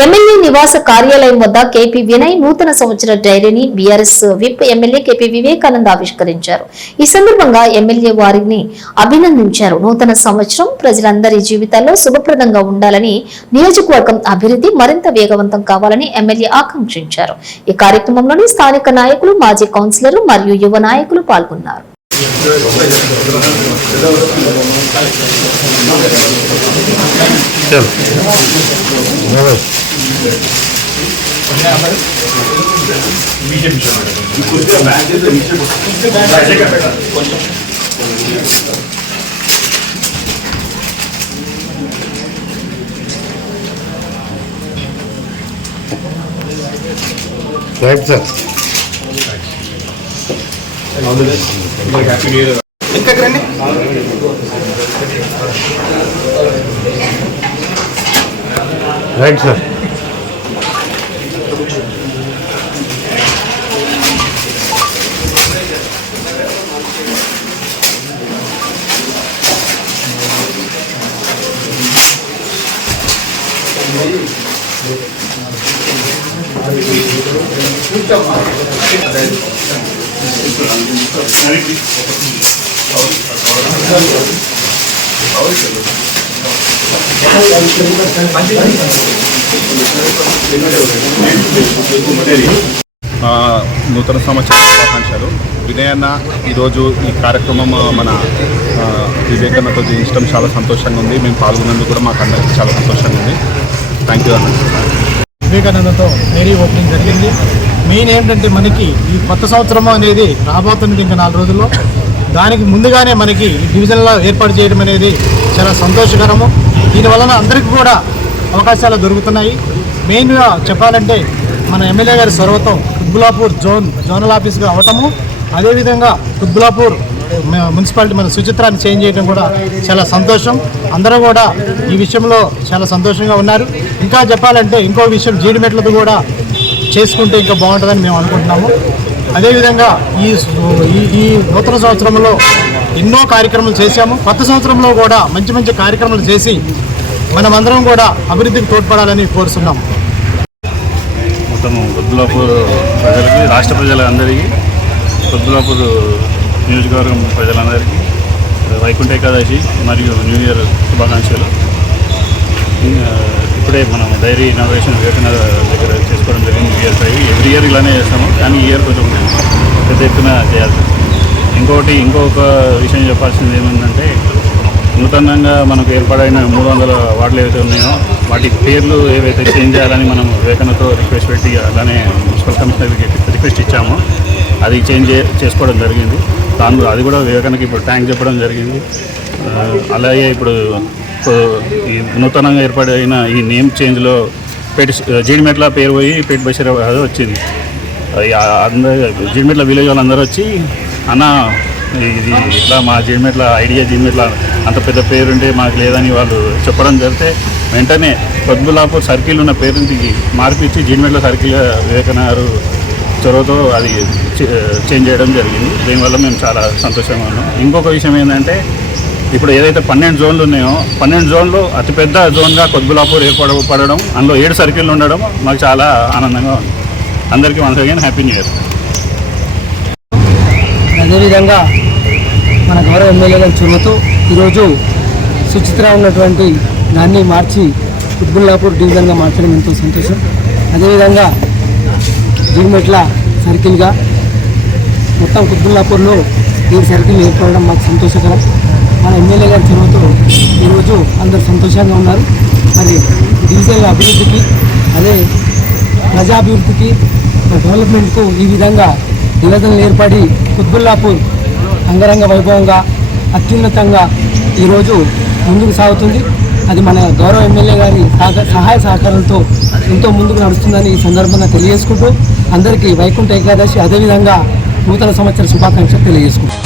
MLA నివాస కార్యాలయం వద్ద కేపీ వినయ్ నూతన సంవత్సర డైరీని BRS whip MLA KP Vivekananda ఆవిష్కరించారు. ఈ సందర్భంగా ఎమ్మెల్యే వారిని అభినందించారు. నూతన సంవత్సరం ప్రజలందరి జీవితాల్లో శుభప్రదంగా ఉండాలని, నియోజకవర్గం అభివృద్ధి మరింత వేగవంతం కావాలని ఎమ్మెల్యే ఆకాంక్షించారు. ఈ కార్యక్రమంలోని స్థానిక నాయకులు, మాజీ కౌన్సిలర్ మరియు యువ నాయకులు పాల్గొన్నారు. Right, sir. All the best. Happy New Year. ఇంకా రండి. Right, sir. నూతన సంవత్సర శుభాకాంక్షలు. వినయన్న ఈరోజు ఈ కార్యక్రమం మన వివేకానందతో చేయించడం చాలా సంతోషంగా ఉంది. మేము పాల్గొన్నందుకు కూడా మాకు అందరికీ చాలా సంతోషంగా ఉంది. థ్యాంక్ యూ అన్న. వివేకానందతో డైరీ ఓపెనింగ్ జరిగింది. మెయిన్ ఏంటంటే మనకి ఈ కొత్త సంవత్సరం అనేది రాబోతున్నది ఇంకా 4 రోజుల్లో. దానికి ముందుగానే మనకి డివిజన్లో ఏర్పాటు చేయడం అనేది చాలా సంతోషకరము. దీనివలన అందరికీ కూడా అవకాశాలు దొరుకుతున్నాయి. మెయిన్గా చెప్పాలంటే మన ఎమ్మెల్యే గారి సొరవతో కుత్బుల్లాపూర్ జోనల్ ఆఫీస్గా అవటము, అదేవిధంగా కుత్బుల్లాపూర్ మున్సిపాలిటీ మన సుచిత్రాన్ని చేంజ్ చేయడం కూడా చాలా సంతోషం. అందరూ కూడా ఈ విషయంలో చాలా సంతోషంగా ఉన్నారు. ఇంకా చెప్పాలంటే ఇంకో విషయం, జీడిమెట్లతో కూడా చేసుకుంటే ఇంకా బాగుంటుందని మేము అనుకుంటున్నాము. అదేవిధంగా ఈ నూతన సంవత్సరంలో ఎన్నో కార్యక్రమాలు చేశాము. కొత్త సంవత్సరంలో కూడా మంచి మంచి కార్యక్రమాలు చేసి మనమందరం కూడా అభివృద్ధికి తోడ్పడాలని కోరుతున్నాము. మొత్తం కుత్బుల్లాపూర్ ప్రజలకి, రాష్ట్ర ప్రజలందరికీ, కుత్బుల్లాపూర్ నియోజకవర్గం ప్రజలందరికీ వైకుంఠ ఏకాదశి మరియు న్యూ ఇయర్ శుభాకాంక్షలు. ఇప్పుడే మనం డైరీ ఇనాగ్రేషన్ వివేకానంద దగ్గర చేసుకోవడం జరిగింది. ఇయర్ 5 ఎవ్రీ ఇయర్ ఇలానే చేస్తాము, కానీ ఈ ఇయర్ కొంచెం పెద్ద ఎత్తున చేయాల్సి. ఇంకొక విషయం చెప్పాల్సింది ఏమంటే, నూతనంగా మనకు ఏర్పాటైన 300 వార్డులు ఏవైతే ఉన్నాయో వాటి పేర్లు ఏవైతే చేంజ్ చేయాలని మనం వివేకానందతో రిక్వెస్ట్ పెట్టి అలానే మున్సిపల్ కమిషనర్కి రిక్వెస్ట్ ఇచ్చామో అది చేంజ్ చేసుకోవడం జరిగింది. అది కూడా వివేకానందకి ఇప్పుడు ట్యాంక్ చెప్పడం జరిగింది. అలాగే ఇప్పుడు ఈ నూతనంగా ఏర్పడిన ఈ నేమ్ చేంజ్లో జీడిమెట్ల పేరు పోయి పేట బషీర్ అది వచ్చింది. అందరూ జీడిమెట్ల విలేజ్ వాళ్ళందరూ వచ్చి, అన్న ఇది ఇట్లా మా జీడిమెట్ల జీడిమెట్ల అంత పెద్ద పేరుంటే మాకు లేదని వాళ్ళు చెప్పడం జరిగితే వెంటనే కుత్బుల్లాపూర్ సర్కిల్ ఉన్న పేరుని మార్పు ఇచ్చి జీడిమెట్ల సర్కిల్ వివేకానంద చొరవతో అది చేంజ్ చేయడం జరిగింది. దీనివల్ల మేము చాలా సంతోషంగా ఉన్నాం. ఇంకొక విషయం ఏంటంటే, ఇప్పుడు ఏదైతే 12 జోన్లు ఉన్నాయో 12 జోన్లు అతిపెద్ద జోన్గా కుత్బుల్లాపూర్ ఏర్పడడం, అందులో 7 సర్కిళ్ళు ఉండడం మాకు చాలా ఆనందంగా ఉంది. అందరికీ once again happy new year. అదేవిధంగా మన గౌరవ ఎమ్మెల్యే గారి చొరవతో ఈరోజు సుచిత్ర ఉన్నటువంటి దాన్ని మార్చి కుత్బుల్లాపూర్ డివిజన్గా మార్చడం ఎంతో సంతోషం. అదేవిధంగా జీడిమెట్ల సర్కిల్గా మొత్తం కుత్బుల్లాపూర్లో 7 సర్కిల్ ఏర్పడడం మాకు సంతోషకరం. మన ఎమ్మెల్యే గారి చొరవతో ఈరోజు అందరూ సంతోషంగా ఉన్నారు. మరి డివిజన్ల అభివృద్ధికి, అదే ప్రజాభివృద్ధికి, డెవలప్మెంట్కు ఈ విధంగా నిబంధనలు ఏర్పడి కుత్బుల్లాపూర్ అంగరంగ వైభవంగా అత్యున్నతంగా ఈరోజు ముందుకు సాగుతుంది. అది మన గౌరవ ఎమ్మెల్యే గారి సహాయ సహకారంతో ఎంతో ముందుకు నడుస్తుందని ఈ సందర్భంగా తెలియజేసుకుంటూ అందరికీ వైకుంఠ ఏకాదశి అదేవిధంగా నూతన సంవత్సర శుభాకాంక్షలు తెలియజేసుకుంటాం.